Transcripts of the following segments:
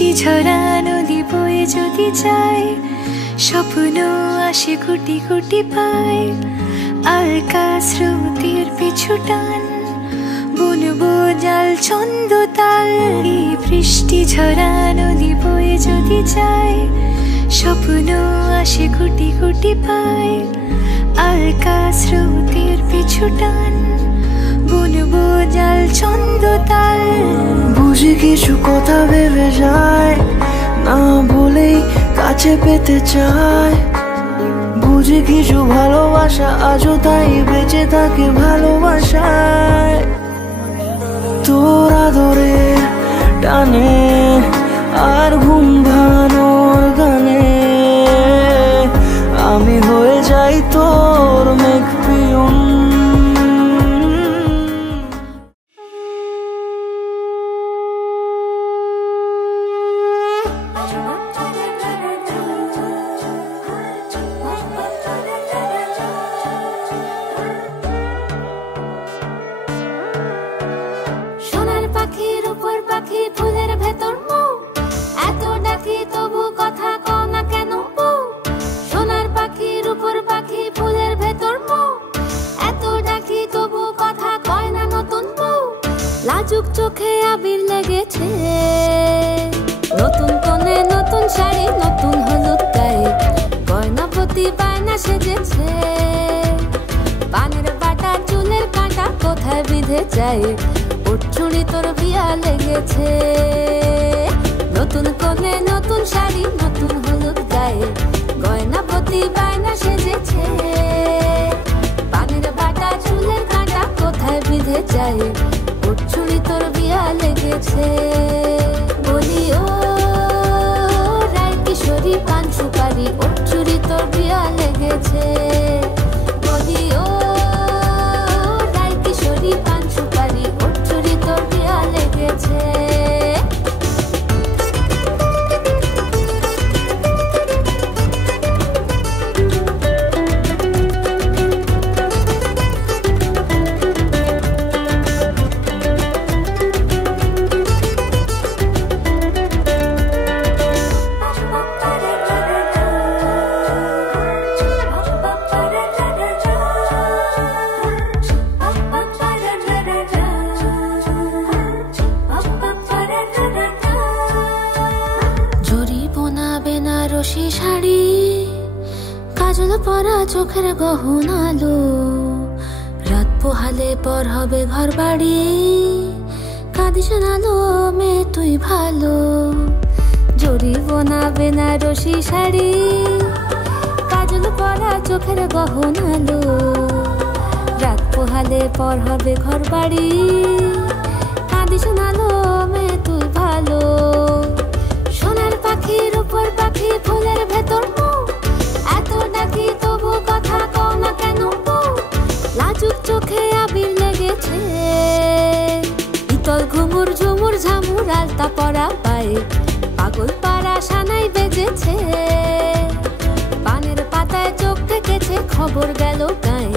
বৃষ্টি ঝরা নদী বয়ে যদি যায়, স্বপ্ন আসে কোটি কোটি পায়। আলকা স্রোতের পিছু টান, বুনবো জাল ছন্দ তাল। এই বৃষ্টি ঝরা নদী বয়ে যদি যায়, স্বপ্ন আসে কোটি কোটি পায়। আলকা স্রোতের পিছু টান, বুনবো জাল ছন্দ তাল। বুঝি কিছু কথা ভেবে যায়, না বলেই কাছে পেতে চায়। বুঝি কিছু ভালোবাসা আজও তাই বেঁচে থাকে ভালোবাসায়। তোর আদরের টানে আর ঘুম ভাঙানোর গানে আমি হয়ে যাই তোর মেঘ পিয়ন। লাজুক চোখে আবির লেগেছে, নতুন কোণে নতুন শাড়ি নতুন হলুদ গায়ে, গয়নাপতি বায়না সেজেছে। পানের বাটা চুলের কাঁটা কোথায় বিঁধে যায়, ওর চুড়ি তোর বিয়া লেগেছে। নতুন কোণে নতুন শাড়ি নতুন হলুদ গায়ে, গয়নাপতি বায়না সেজেছে। পানের বাটা চুলের কাঁটা কোথায় বিঁধে যায়, ওর চুড়ি তোর বিয়া লেগেছে। বলি ও রায় কিশোরী পান সুপারি, ওর চুড়ি তোর বিয়া লেগেছে। বলি ও রায় কিশোরী পান সুপারি, ওর চুড়ি তোর বিয়া লেগেছে। শাড়ি কাজল পরা চোখের গহনালো, রাত পোহালে পর হবে ঘর বাড়ি। কাঁদিস নালো মেয়ে তুই ভালো, জরি বোনা বেনারসি শাড়ি কাজল পরা চোখের গহনালো, রাত পোহালে পর হবে ঘর বাড়ি। কাঁদিস নালো মেয়ে তুই ভালো। সোনার পাখির উপর পাখি ফুলের ভেতর এত ডাকি তবু কথা কও না কেন? লাজুক চোখে আবির লেগেছে, ইতল ঘুমুর ঝুমুর ঝামুর আলতা পরা পায়ে, পাগল পাড়া সানাই বেজেছে। পানের পাতায় চোখ থেকেছে, খবর গেল গায়ে,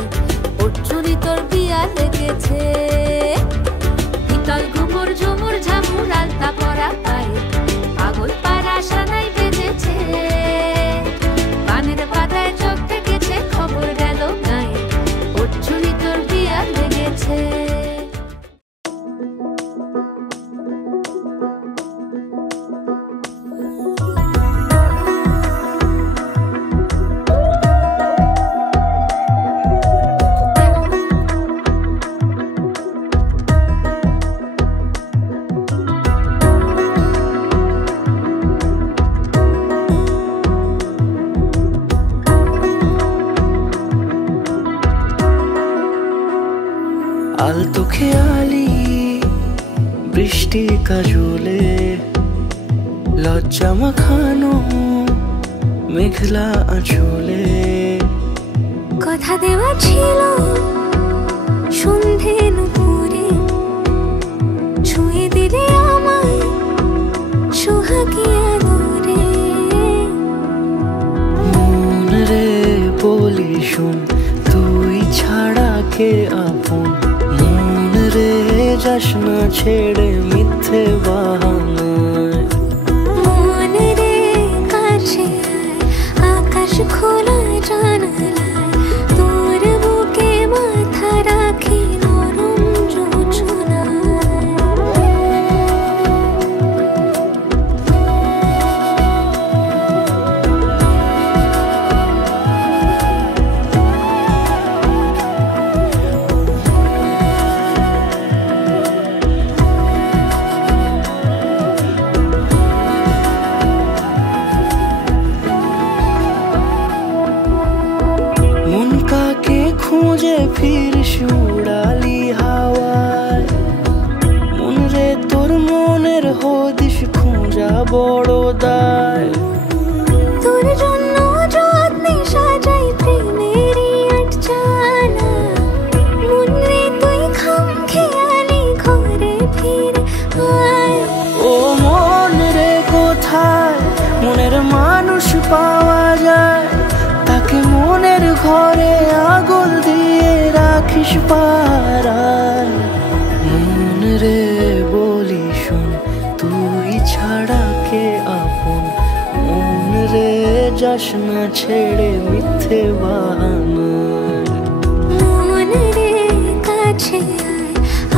ওর চুরি তোর বিয়া লেগেছে। ইতল ঘুমুর ঝুমুর ঝামুর আলতা পরা পায়ে, পাগল পাড়া সানাই বেজেছে। পানের পাতায় চোখ থেকেছে, খবর গেল গায়ে, ওর চুরি তোর বিয়া লেগেছে। আলতো খেয়ালি বৃষ্টি কাজলে, লজ্জা মাখানো মেঘলা আঁচলে। কথা দেওয়া ছিল সন্ধে নুপুরে, ছুঁয়ে দিলে আমায় সোহাগী আদরে। মন রে বলি শুন, তুই ছাড়া কে আপন? মন রে যাস না ছেড়ে মিথ্যে বাহানায়। মনের হদিশ খোঁজা বড় দায়। তোর জন্য যত্নে সাজাই প্রেমেরই আটচালা, মনে তুই খাম খেয়ালি ঘরে ফিরে আয়। ও মন রে কোথায় মনের মানুষ পাওয়া যায়, তাকে মনের ঘরে আগুন দিয়ে রাখিস পাড়ায়। মন রে বলি শোন, তুই ছাড়া কে আপন, মন রে যাস না ছেড়ে মিথ্যে বাহানায়। মন রে কাছে আয়,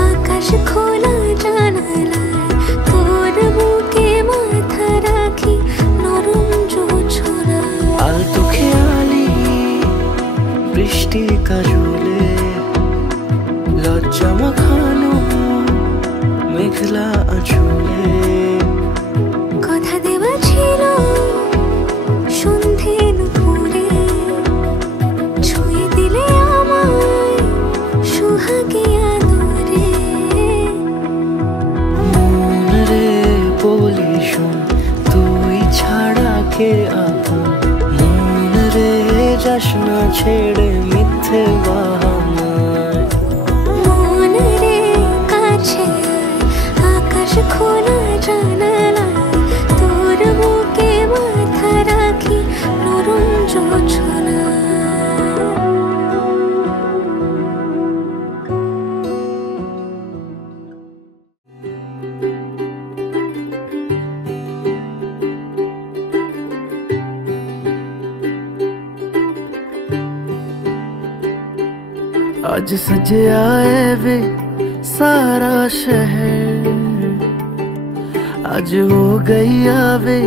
আকাশ খোলা জানালায়, তোর বুকে মাথা রাখি নরম জোছনায়। আলতো খেয়ালি বৃষ্টি কাজলে, লজ্জা মাখানো মেঘলা আঁচলে। কথা দেওয়া ছিল সন্ধে দুপুরে, ছুঁয়ে দিলে আমায় সোহাগে আদরে। মন রে বলি শোন, তুই ছাড়া কে আপন, মন রে যাস না ছেড়ে মিথ্যে বাহানায়। মন রে কাছে আয়, আকাশ খোলা জানালায়, তোর বুকে মাথা রাখি নরম জোছনায়। आज सजया है वे सारा शहर, आज हो गई आवे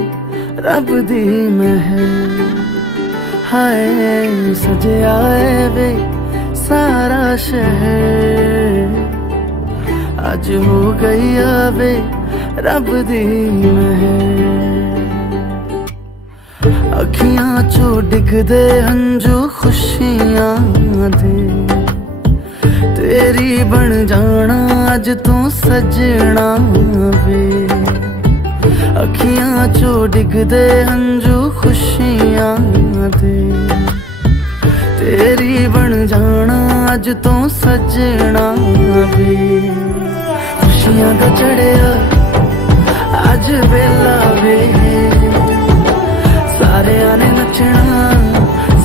रब दी महर। हाय सजया है वे सारा शहर, आज हो गई आवे रब दी महर। अखियां चो डिगदे हंजू खुशियां दे, तेरी बन जाना अज तू सजना वे। अखियां चो डिगदे हंजू खुशियां दे, तेरी बन जाना अज तू सजना वे। खुशियां दा चढ़िया अज वेला वे, सारे ने नचना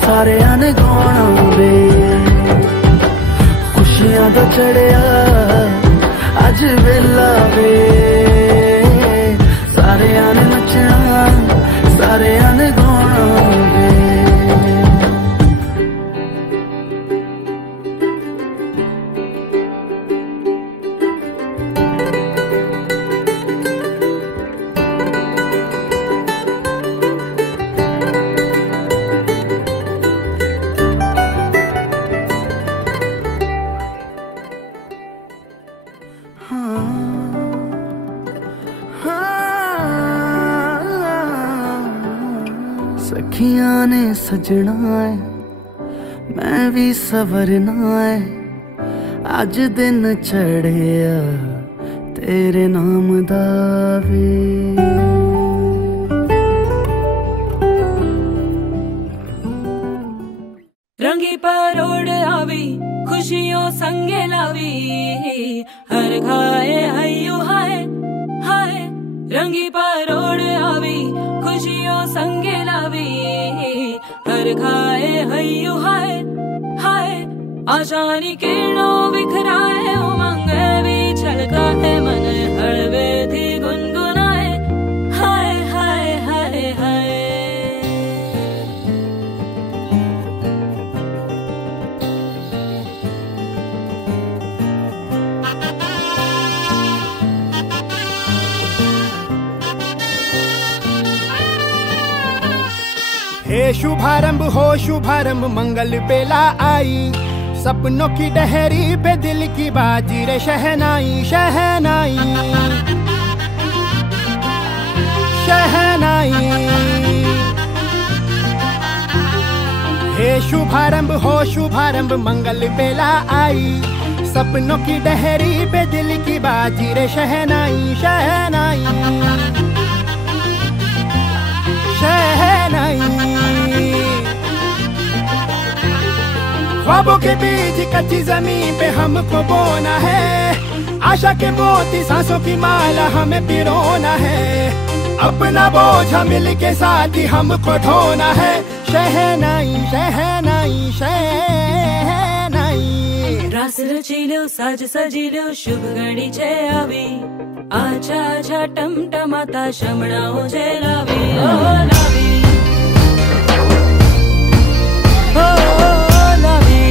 सारे ने गाना वे। खुशियां दा चढ़िया अज वेला वे, सारे ने नचना सारे ने गाना वे। सखियां ने सजना है मैं भी सवरना है, अज दिन चढ़िया तेरे नाम दावे। रंगी परोड़ आवी खुशियों संगे लावी, हर घाए हयो हाय हाय। रंगी परोड़ आवी खुशियों संगे लावी, हर घाए हयो हाय हाय। आशानी किरणों बिखराए उमंग भी छलका है, मन हड़वे थी गुनगुनाए हाय हाय हाय हाय। हे शुभारंभ हो शुभारंभ मंगल बेला आई, सपनों की डहरी पे दिल की बाजी रे शहनाई शहनाई शहनाई। हे शुभारंभ हो शुभारंभ मंगल बेला आई, सपनों की डहरी पे दिल की बाजी रे शहनाई शहनाई शहनाई। ख्वाबों के बीच कच्ची जमीन पे हमको बोना है, आशा के मोती सांसों की माला हमें पिरोना है, अपना बोझ मिल के साथ ही हमको ढोना है। शहनाई शहनाई शहनाई। रास रचिलो साज सजिलो शुभ घड़ी छे आवी, आछा आछा टमटमाता शमणाओ जे लावी ओ लावी ओ लावी।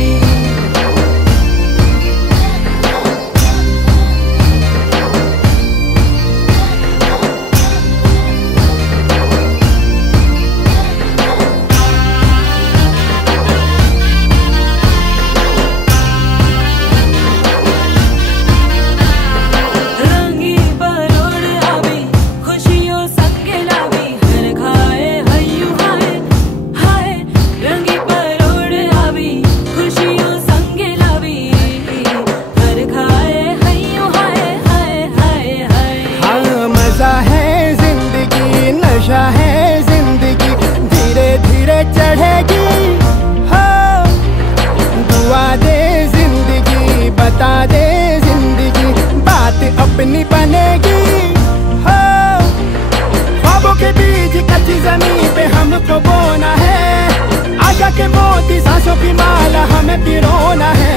अपनी बनेगी हो, ख्वाबों के बीच कच्ची जमीन पे हमको बोना है, आशा के मोती सांसों की माला हमें पिरोना है,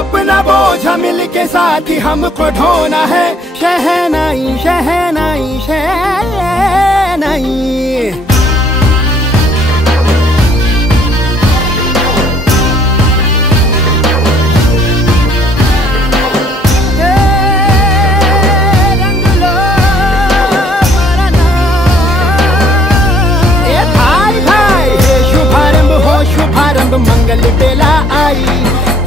अपना बोझ मिल के साथ ही हमको ढोना है। शहनाई शहनाई शहनाई। मंगल बेला आई,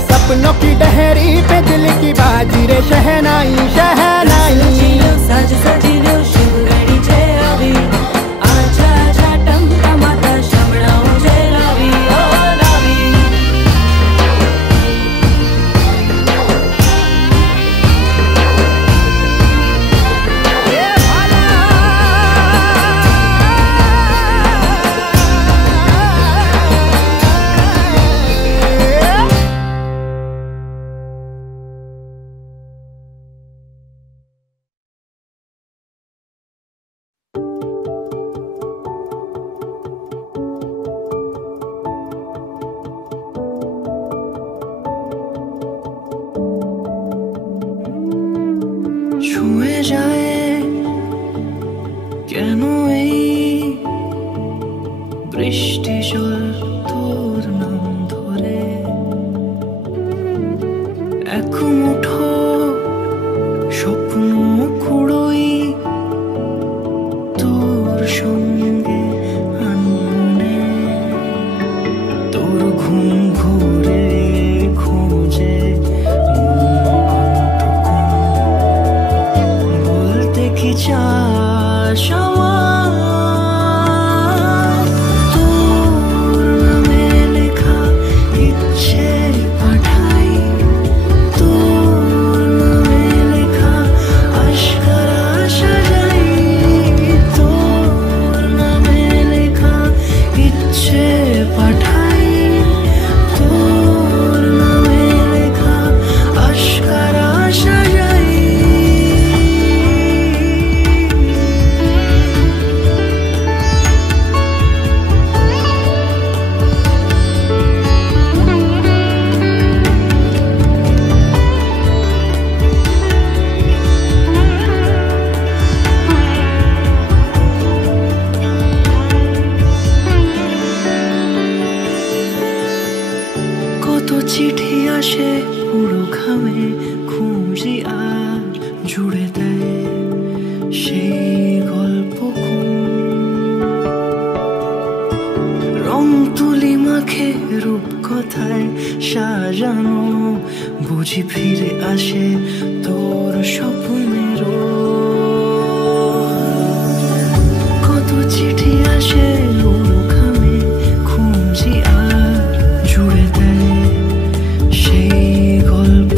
सपनों की डहरी पे दिल की बाजी रे शहनाई शहनाई। साज सजिलो शुभ घड़ी छे आवी, आछा आछा टमटमाता शमणाओ जे लावी ओ लावी। ছুঁয়ে যায় কেন এই বৃষ্টি জল তোর নাম ধরে, এক মুঠো স্বপ্ন কুড়োই তোর সঙ্গে আনমনে, তোর ঘুম ঘুরে খোঁজে কি চাস আমার, তোর নামে লেখা ইচ্ছে পাঠাই, তোর নামে লেখা আশকারা সাজাই, তোর নামে লেখা ইচ্ছে পাঠাই, তোর নামে লেখা আশকারা সাজাই। চিঠি আসে পুরো ঘামে খুঁজি আর জুড়ে দেয় সেই গল্প, রং তুলি মাখে রূপ কথায় সাজানো, বুঝি ফিরে আসে তোর স্বপ্নের। কত চিঠি আসে পুরো ঘামে খুঁজি আর জুড়ে দেয় সেই গল্প।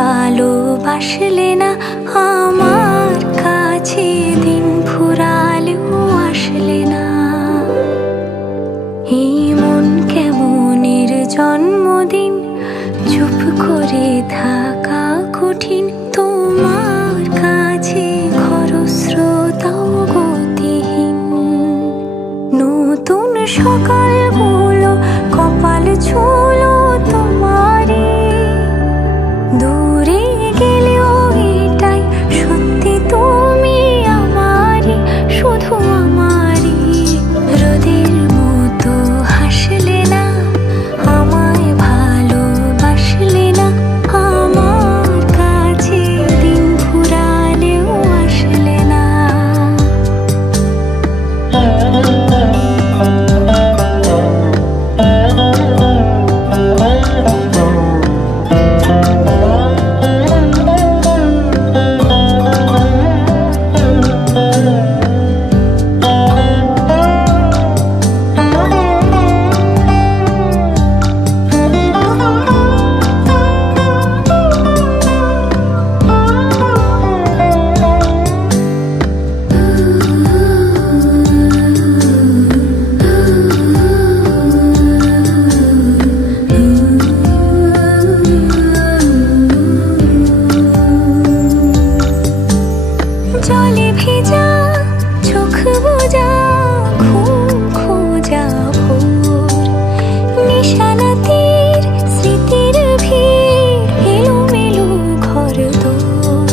ভালোবাসলে না আমার কাছে দিন ফুরালেও আসলে না এই মন কেমনের জন্মদিন চুপ করে থাকা কঠিন তোমার কাছে খরস্রোতাও গতিহীন নতুন সকালগুলো কপাল ছুলো তোমারে দূরে গেলেও এটাই সত্যি তুমি আমারই শুধু আমারই রোদের মতো হাসলে না আমায় ভালোবাসলে না আমার কাছে দিন ফুরালেও আসলে না জলে ভেজা চোখ বোঝা ঘুম খোঁজা ভোর নিশানাতের স্মৃতির ভিড় এলোমেলো ঘর দোর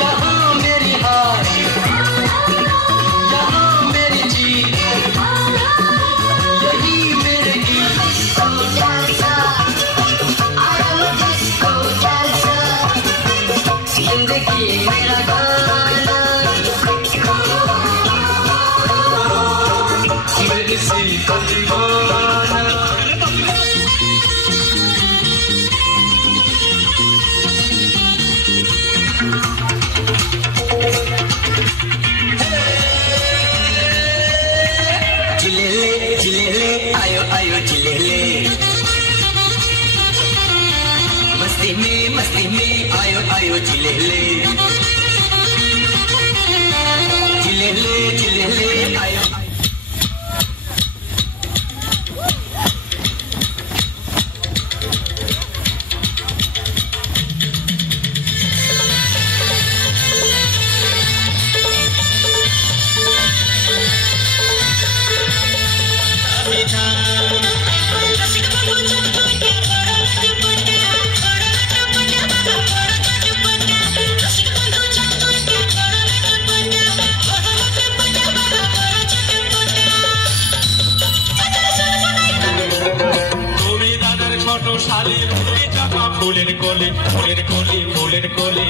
यहाँ मेरी हार यहाँ मेरी जीत यही मेरे गीत जिंदगी मेरा गाना मेरी सी दीवाना जिलेले आयो आयो जिलेले मस्ती में आयो आयो जिलेले जिलेले जिलेले आयो ফুলের কোলে ফুলের কোলে ফুলের কোলে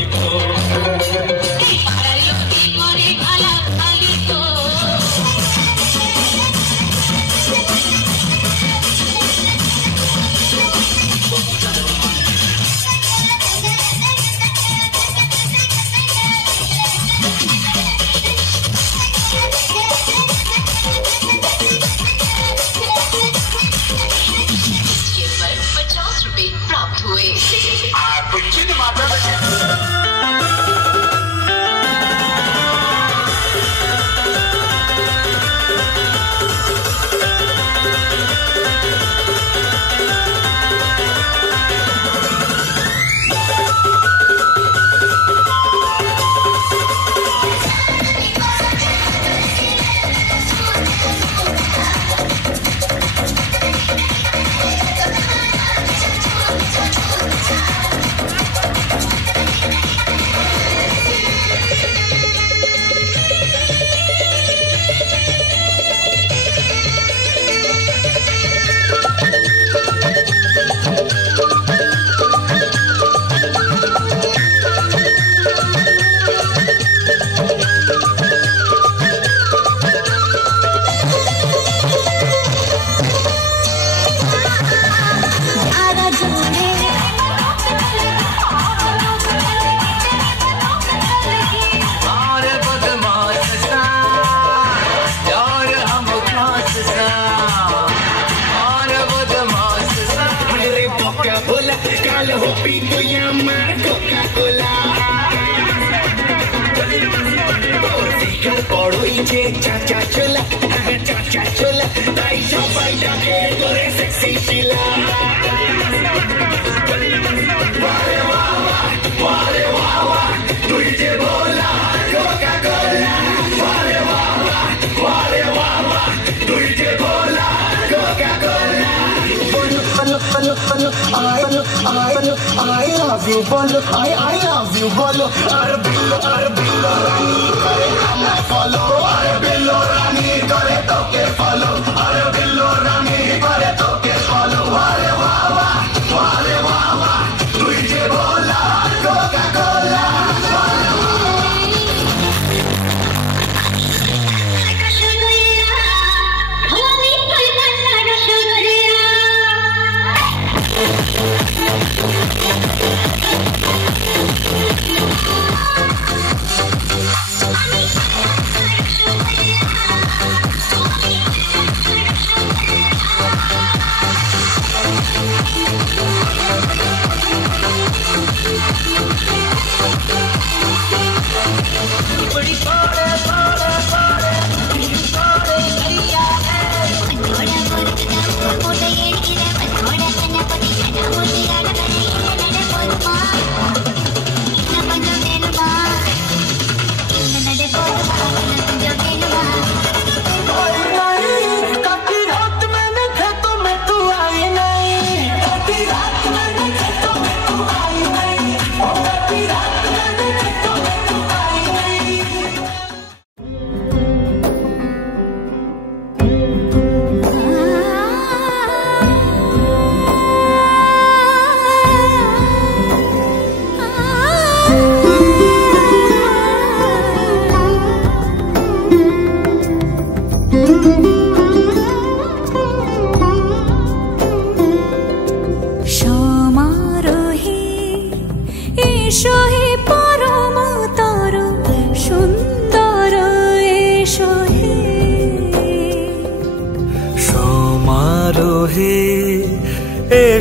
I love you, bolo. I love you, bolo. Arbillo, rani, kare na follow. Arbillo, rani, kare toke follow. Arbillo, rani, kare toke follow. Wale wawa, tujhe bola, Coca-Cola.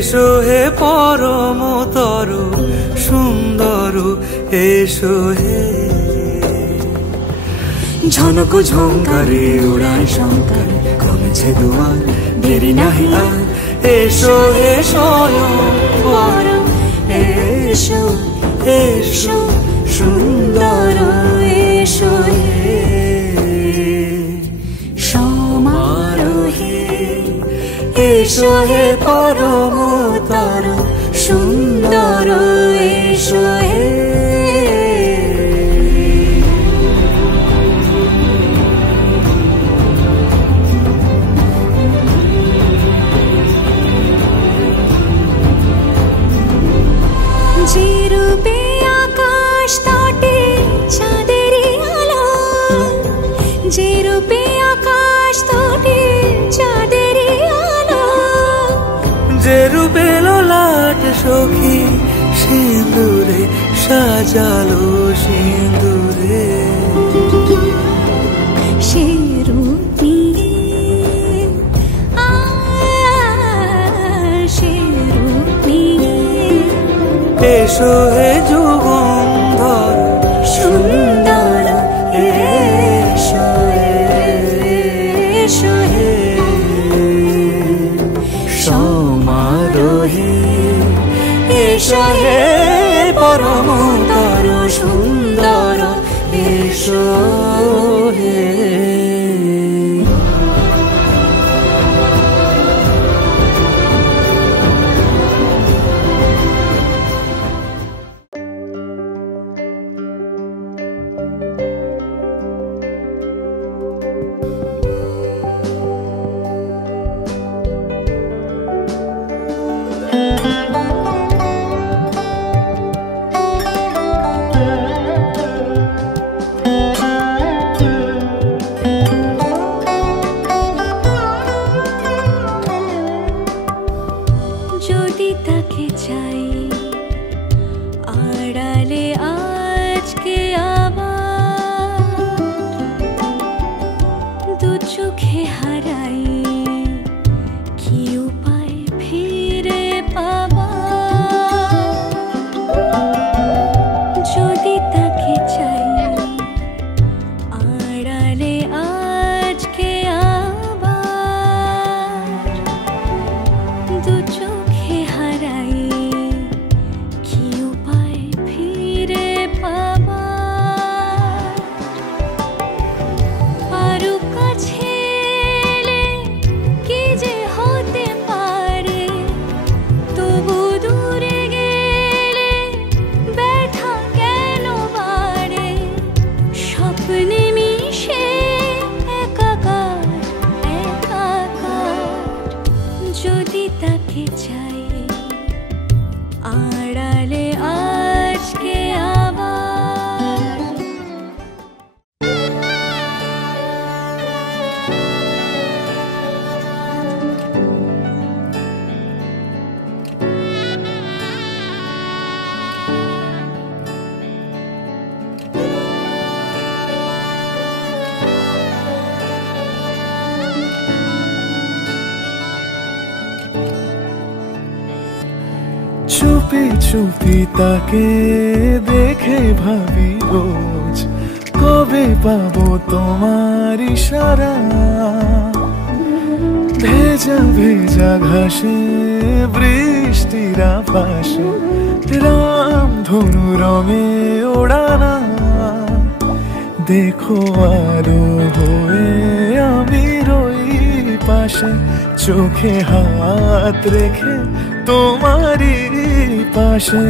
এসো হে পরমতর সুন্দর এসো হে ঝনক ঝঙ্কারে উড়ায় শঙ্কর কমেছে দুয়ার দেরি নাহি আর এসো হে স্বয়ং বর এসো এসো সুন্দর এসো হে সমারোহে এসো হে পরমতর সুন্দর এসো হে যে রূপে আকাশ তটে চাঁদেরই আলো, যে রূপে আকাশ তটে চাঁদেরই আলো, যে রূপে ললাট সখী সিঁদুরে সাজালো সিঁদুরে সে রূপ নিয়ে সে রূপ নিয়ে এসো হে যুগন্ধর সুন্দর এসো এসো হে সমারোহে এসো হে পরমতর সুন্দর এসো হে যদি তাকে চাই আড়ালে আজকে আবার দু চোখে হারাই কি উপায় ফিরে পাবার, যদি তাকে চাই আড়ালে আজকে আবার দু चले आज के आवाज। চুপি চুপি তাকে দেখে ভাবি রোজ, কবে পাবো তোমার ইশারা। ভেজা ভেজা ঘাসে বৃষ্টির আভাসে রাম ধনু রঙে ওড়ানা। দেখো আলো হয়ে আমি রই পাশে, চোখে হাত রেখে তোমারই পাশে।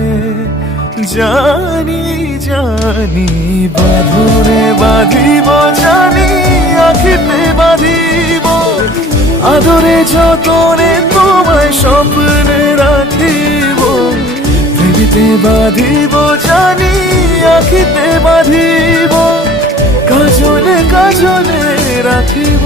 জানি জানি বাঁধনে বাঁধিব, জানি আঁখিতে বাঁধিব, আদরে যতনে তোমায় স্বপ্নে রাখিব। প্রেমিতে বাঁধিব, জানি আঁখিতে বাঁধিব, কাজলে কাজলে রাখিব।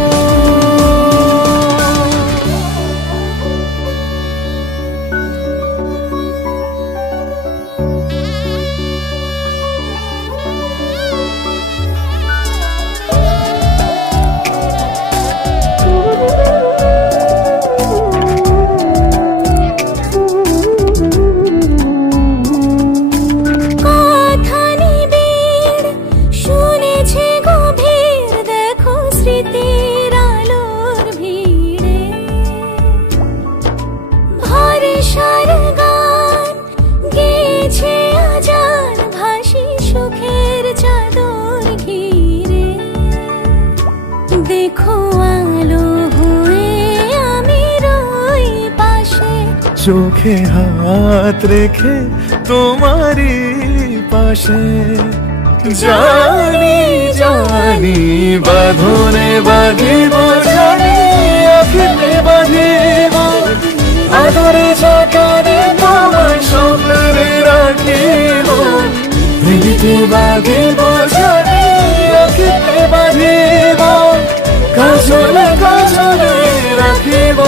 চোখে হাত রেখে তোমারই পাশে। জানি জানি বাঁধনে বাঁধিব, জানি আঁখিতে বাঁধিব, আদরে যতনে তোমায় স্বপ্নে রাখিব। প্রেমিতে বাঁধিব, জানি আঁখিতে বাঁধিব, কাজলে কাজলে রাখিব।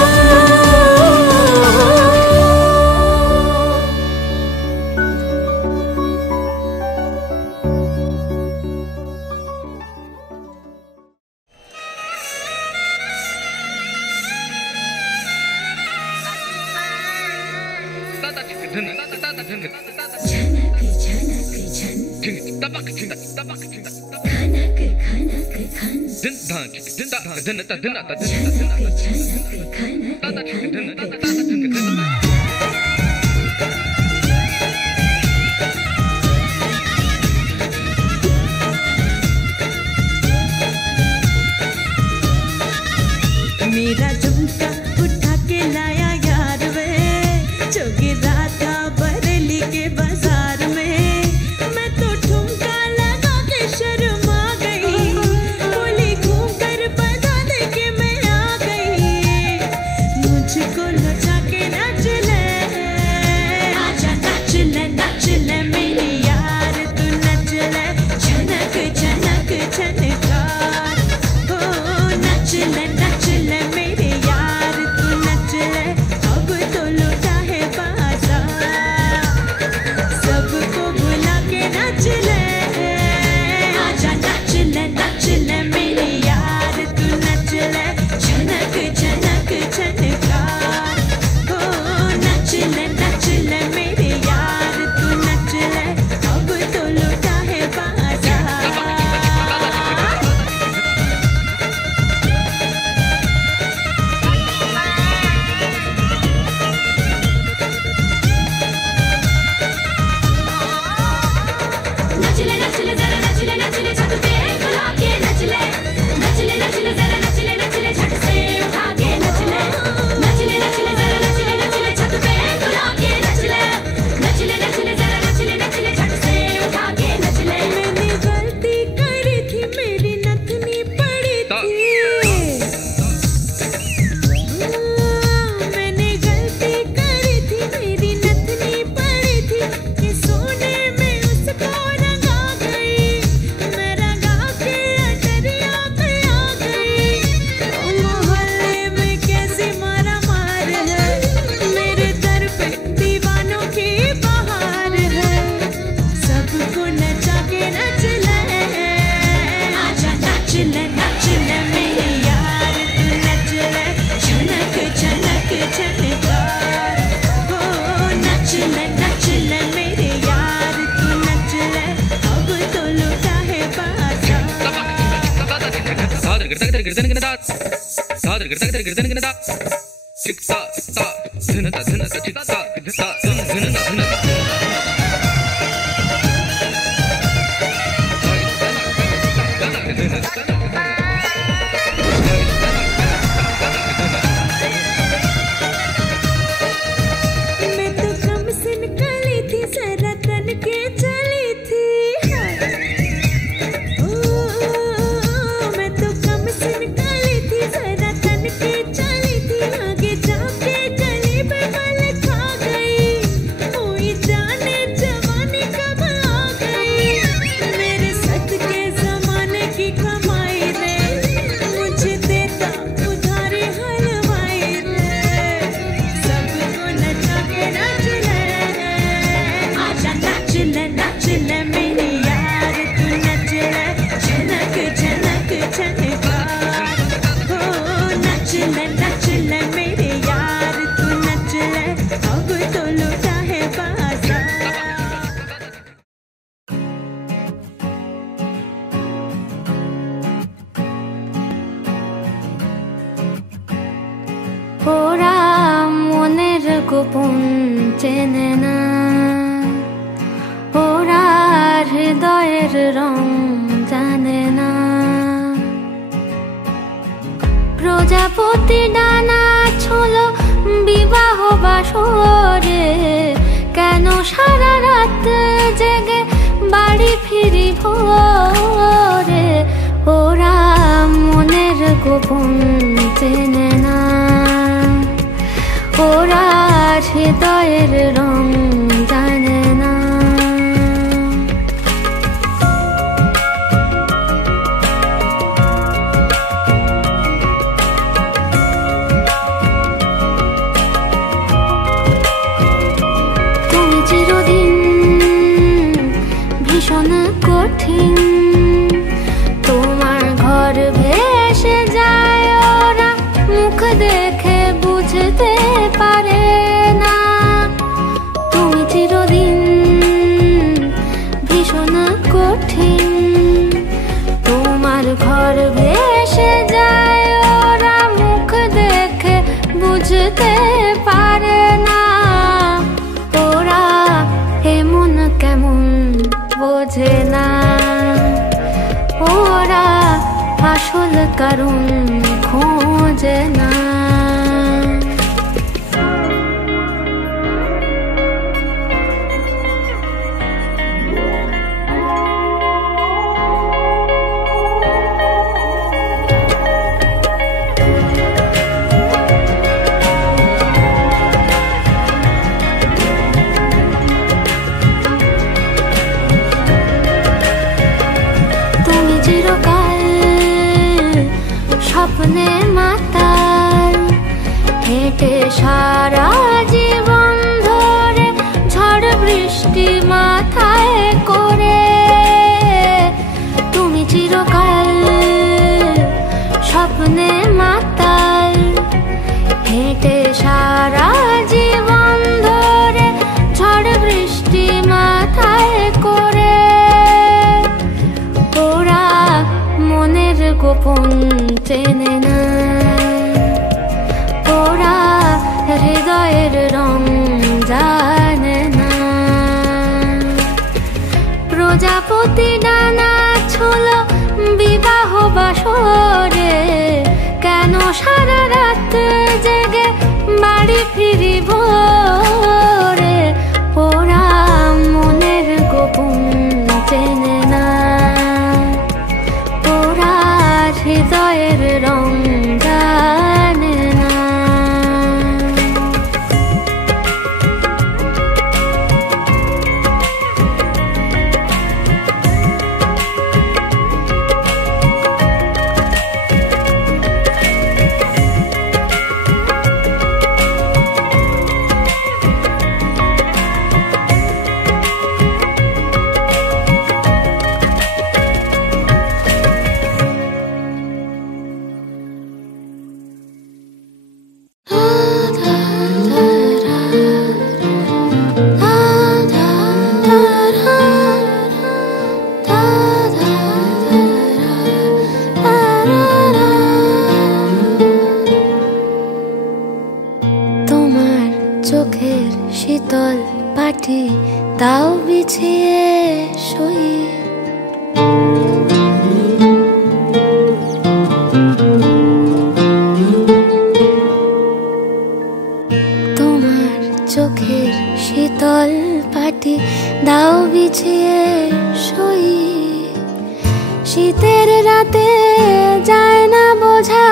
मेरा झुमका उठा के लाया यार वे, जोगी राता बरेली के बाजार में। मैं तो ठुमका लगा के शर्मा गई, बोली घूम कर बता दे के मैं आ गई। मुझको ওরা মনের গোপন চেনে না, ওরা হৃদয়ের রং জানে না। প্রজাপতি ডানা ছোলো বিবাহ বাসরে, কেন সারা রাত জেগে বাড়ি ফিরি ভোরে। ওরা মনের গোপন চেনে না, ওরা হৃদয়ের রং জানে না। তুমি চিরদিন ভীষণ কঠিন, তোমার ঘর ভেসে যায়, ওরা মুখ দেখে বুঝতে পারে না। তুমি চিরদিন ভীষণ কঠিন, তোমার ঘর ভেসে যায়, ওরা মুখ দেখে বুঝতে পারে না। ওরা এমন কেমন বোঝে না, ওরা আসল কারণ খোঁজে না। তুমি চিরকাল স্বপ্নে মাতাল, হেঁটে সারা জীবন ধরে ঝড় বৃষ্টি মাথায় করে। তুমি চিরকাল স্বপ্নে মাতাল, হেঁটে সারা জীবন ধরে ঝড় বৃষ্টি মাথায় করে। ওরা মনের গোপন চেনে না, ওরা হৃদয়ের রং জানে না। প্রজাপতি ডানা ছোলো বিবাহ বাসরে, কেন সারা রাত জেগে বাড়ি ফিরি ভোরে। ওরা মনের গোপন চেনে না, ওরা হৃদয়ের রং জানে না। চোখের শীতল পাটি দাও বিছিয়ে শুই। তোমার চোখের শীতল পাটি দাও বিছিয়ে শুই। শীতের রাতে যায় না বোঝা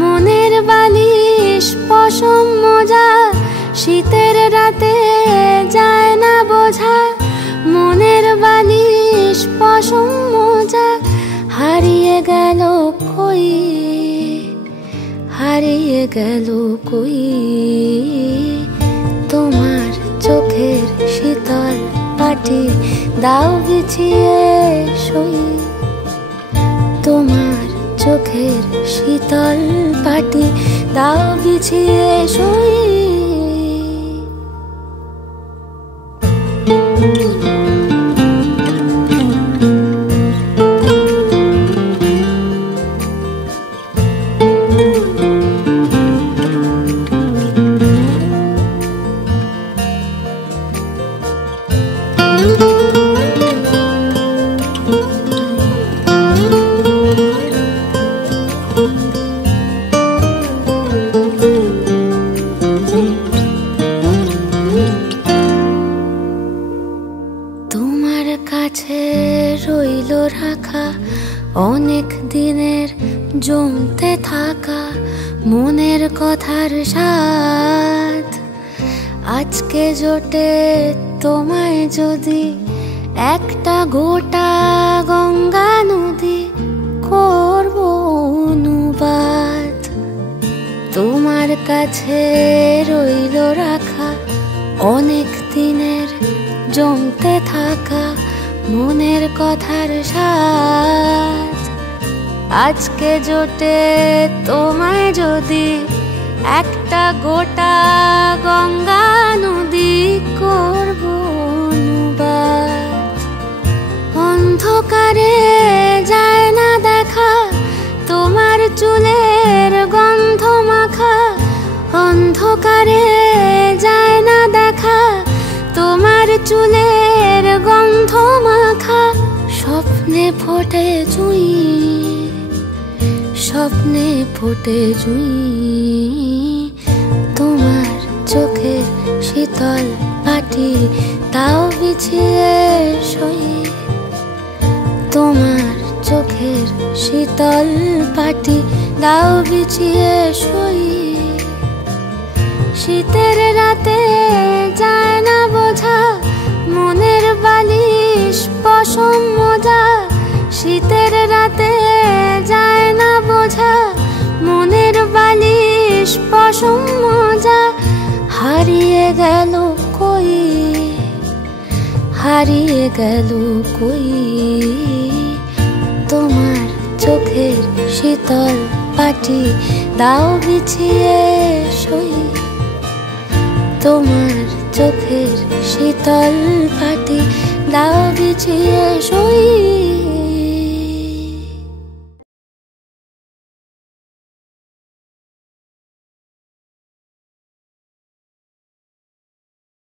মনের বালিশ পশম মোজা। শীতের রাতে যায় না বোঝা মনের বালিশ পশম মোজা। হারিয়ে গেল কই, হারিয়ে গেল কই তোমার চোখের শীতল পাটি দাও বিছিয়ে শুই। তোমার চোখের শীতল পাটি দাও বিছিয়ে শুই। তোমার কাছে রইল রাখা অনেক দিনের জমতে থাকা মনের কথার স্বাদ। আজকে জোটে তোমায় যদি একটা গোটা গঙ্গা নদী করব অনুবাদ। তোমার কাছে রইল রাখা অনেক দিনের জমতে থাকা মনের কথার স্বাদ। আজকে জোটে তোমায় যদি একটা গোটা গঙ্গা নদী করব অনুবাদ। অন্ধকারে যায় না দেখা তোমার চুলের গন্ধ মাখা। অন্ধকারে যায় না দেখা তোমার চুলের গন্ধ মাখা। স্বপ্নে ফোটে জুঁই, স্বপ্নে ফোটে জুঁই তোমার চোখের শীতল পাটি দাও বিছিয়ে শুই। তোমার চোখের শীতল পাটি দাও বিছিয়ে শুই। শীতের রাতে যায় না বোঝা মনের বালিশ পশম মোজা। শীতের রাতে যায় না বোঝা মনের বালিশ পশম মোজা। হারিয়ে গেল কই, হারিয়ে গেল কই তোমার চোখের শীতল পাটি দাও বিছিয়ে শুই। তোমার চোখের শীতল পাটি দাও বিছিয়ে শুই।